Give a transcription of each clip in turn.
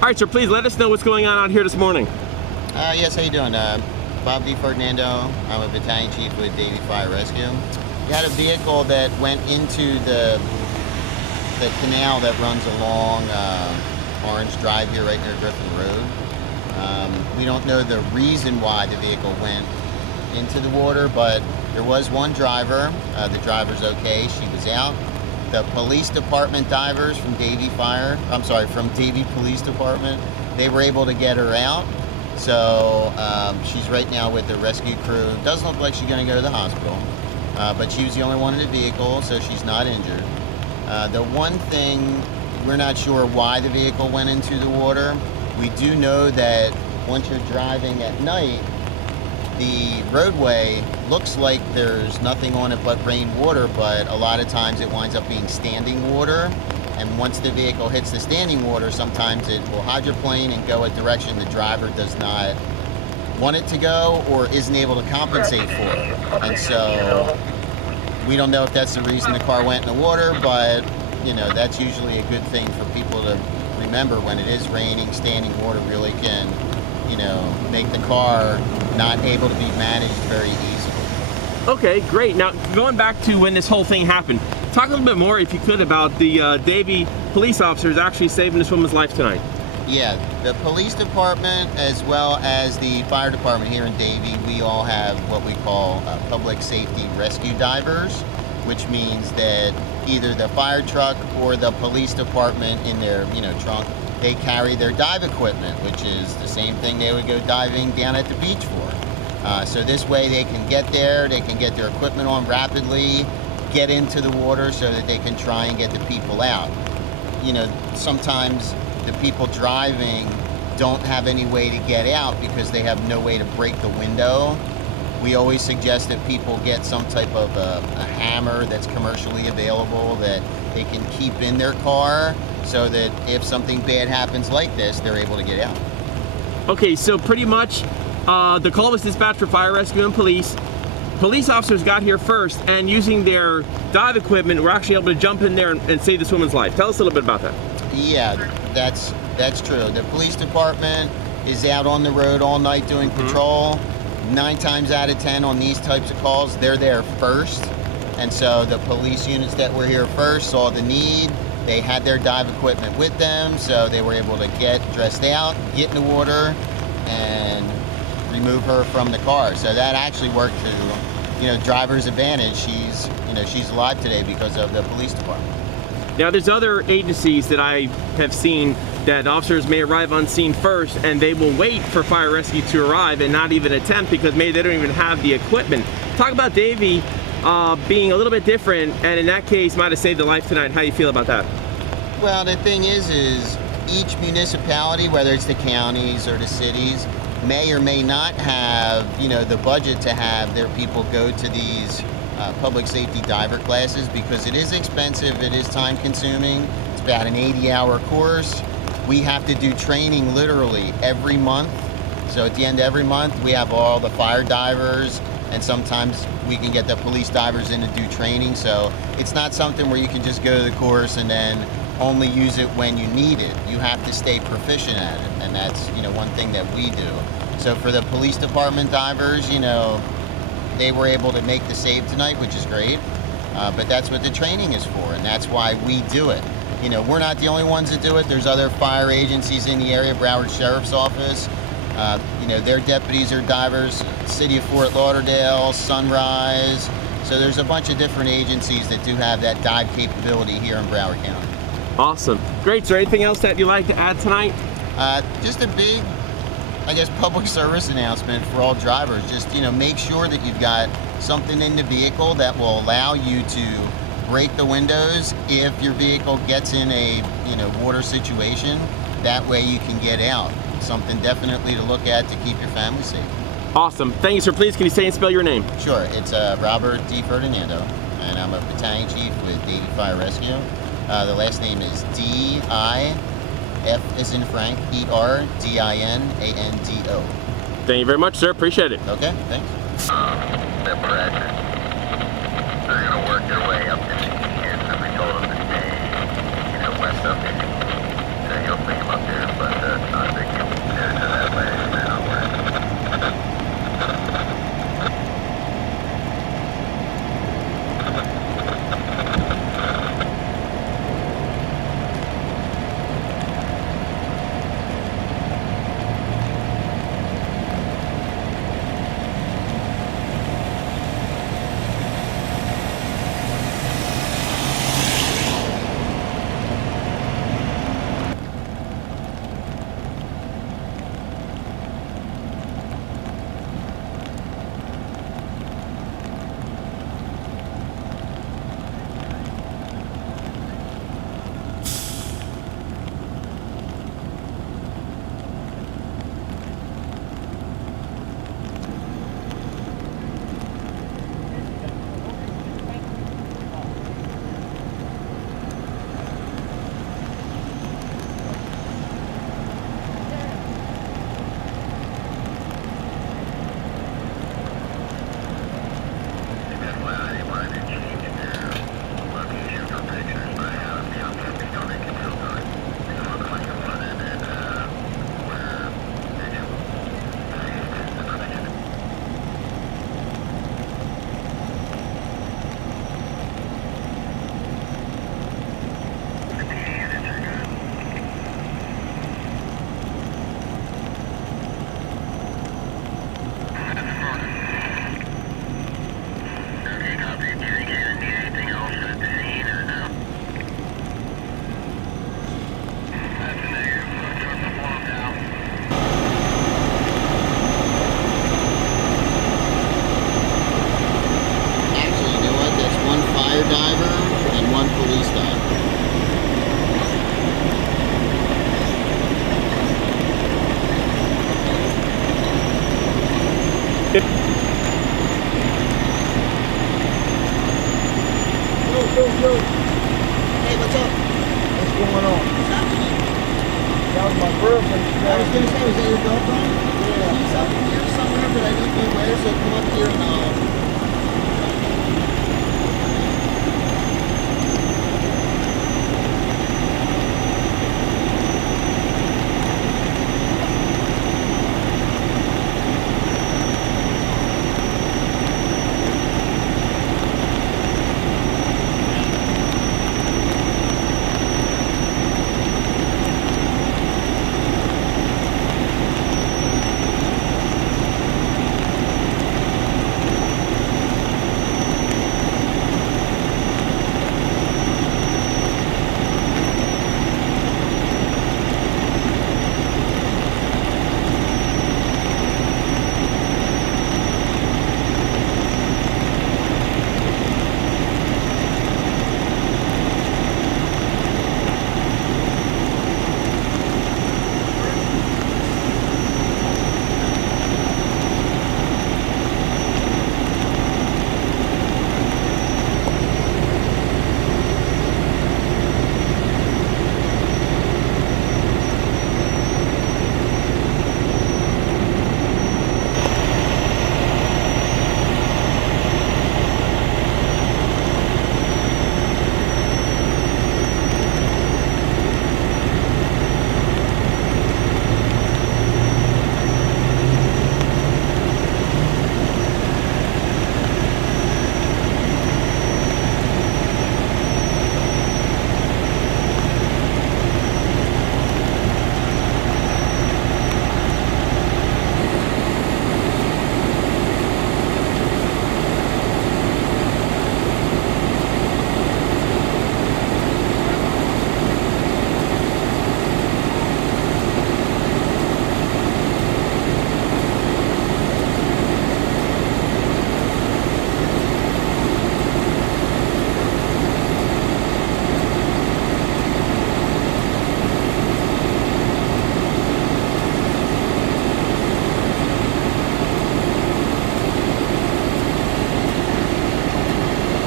All right, sir, please let us know what's going on out here this morning. Yes, how you doing? Bob D. Fernando. I'm a Battalion Chief with Davie Fire Rescue. We had a vehicle that went into the canal that runs along Orange Drive here right near Griffin Road. We don't know the reason why the vehicle went into the water, but there was one driver. The driver's okay. She was out. The police department divers from Davie Police Department, they were able to get her out. So she's right now with the rescue crew. Doesn't look like she's going to go to the hospital, but she was the only one in the vehicle, so she's not injured. The one thing, we're not sure why the vehicle went into the water. We do know that once you're driving at night, the roadway looks like there's nothing on it but rainwater, but a lot of times it winds up being standing water. And once the vehicle hits the standing water, sometimes it will hydroplane and go a direction the driver does not want it to go or isn't able to compensate for. And so we don't know if that's the reason the car went in the water, but you know, that's usually a good thing for people to remember. When it is raining, standing water really can, you know, make the car not able to be managed very easily. Okay, great. Now, going back to when this whole thing happened, talk a little bit more, if you could, about the Davie police officers actually saving this woman's life tonight. Yeah, the police department as well as the fire department here in Davie, we all have what we call public safety rescue divers, which means that either the fire truck or the police department in their trunk, they carry their dive equipment, which is the same thing they would go diving down at the beach for. So this way they can get there, they can get their equipment on rapidly, get into the water so that they can try and get the people out. You know, sometimes the people driving don't have any way to get out because they have no way to break the window. We always suggest that people get some type of a hammer that's commercially available that they can keep in their car so that if something bad happens like this, they're able to get out. Okay, so pretty much the call was dispatched for fire rescue and police. Police officers got here first, and using their dive equipment, were actually able to jump in there and save this woman's life. Tell us a little bit about that. Yeah, that's true. The police department is out on the road all night doing patrol. 9 times out of 10 on these types of calls, they're there first. And so the police units that were here first saw the need. They had their dive equipment with them, so they were able to get dressed out, get in the water, and remove her from the car. So that actually worked to, driver's advantage. She's alive today because of the police department. Now, there's other agencies that I have seen that officers may arrive on scene first, and they will wait for fire rescue to arrive and not even attempt because maybe they don't even have the equipment. Talk about Davie being a little bit different, and in that case might have saved a life tonight. How do you feel about that? Well, the thing is each municipality, whether it's the counties or the cities, may or may not have, the budget to have their people go to these public safety diver classes because it is expensive, it is time consuming. It's about an 80-hour course. We have to do training literally every month. So at the end of every month, we have all the fire divers, and sometimes we can get the police divers in to do training. So it's not something where you can just go to the course and then only use it when you need it. You have to stay proficient at it, and that's one thing that we do. So for the police department divers, they were able to make the save tonight, which is great. But that's what the training is for, and that's why we do it. We're not the only ones that do it. There's other fire agencies in the area, Broward Sheriff's Office. Their deputies are divers, City of Fort Lauderdale, Sunrise. So there's a bunch of different agencies that do have that dive capability here in Broward County. Awesome. Great. Is there anything else that you'd like to add tonight? Just a big, public service announcement for all drivers. Just, make sure that you've got something in the vehicle that will allow you to break the windows if your vehicle gets in a, water situation. That way you can get out. Something definitely to look at to keep your family safe. Awesome. Thank you, sir. Please, can you say and spell your name? Sure. It's Robert D. Fernando, and I'm a Battalion Chief with Davie Fire Rescue. The last name is D-I-F as in Frank, E-R-D-I-N-A-N-D-O. Thank you very much, sir. Appreciate it. Okay, thanks. The pressure. They're going to work their way up to here, so we told them to stay, west of it. So you'll think about there, but Yo. Hey, what's up? What's going on? What's happening? That was my girlfriend. I was gonna say, was that your girlfriend? Yeah. She's up here somewhere, but I don't know where, so come up here and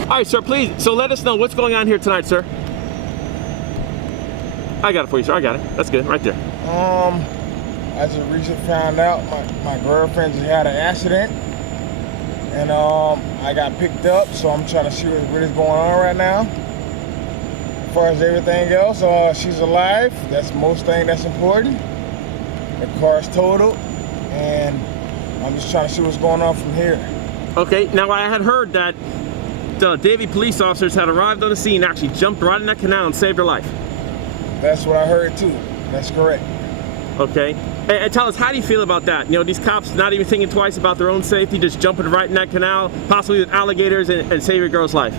All right, sir, please, so let us know what's going on here tonight, sir. I got it for you, sir. I got it. That's good, right there. I just recently found out my girlfriend just had an accident, and I got picked up, so I'm trying to see what's really going on right now. As far as everything else, she's alive. That's the most thing that's important. The car's totaled, and I'm just trying to see what's going on from here. Okay, now I had heard that the Davie police officers had arrived on the scene, actually jumped right in that canal and saved her life. That's what I heard too. That's correct. Okay, and tell us, how do you feel about that? You know, these cops not even thinking twice about their own safety, just jumping right in that canal, possibly with alligators, and save your girl's life.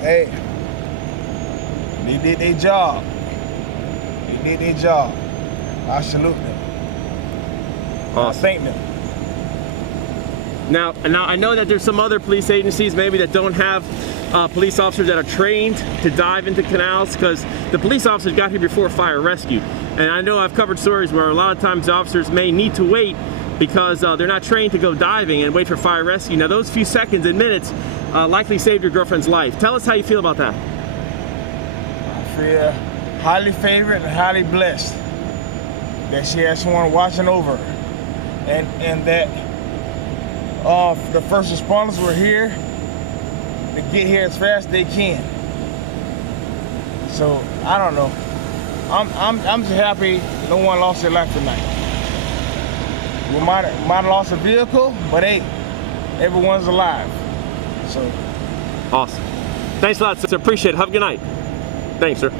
Hey, they did their job. They did their job. I salute them. Awesome. I thank them. Now I know that there's some other police agencies maybe that don't have police officers that are trained to dive into canals, because the police officers got here before fire rescue. And I know I've covered stories where a lot of times officers may need to wait because they're not trained to go diving and wait for fire rescue. Now those few seconds and minutes likely saved your girlfriend's life. Tell us how you feel about that. I feel highly favored and highly blessed that she has someone watching over her, and that the first responders were here to get here as fast as they can. So I don't know. I'm just happy no one lost their life tonight. We might have lost a vehicle, but hey, everyone's alive. So awesome. Thanks a lot, sir. Appreciate it. Have a good night. Thanks, sir.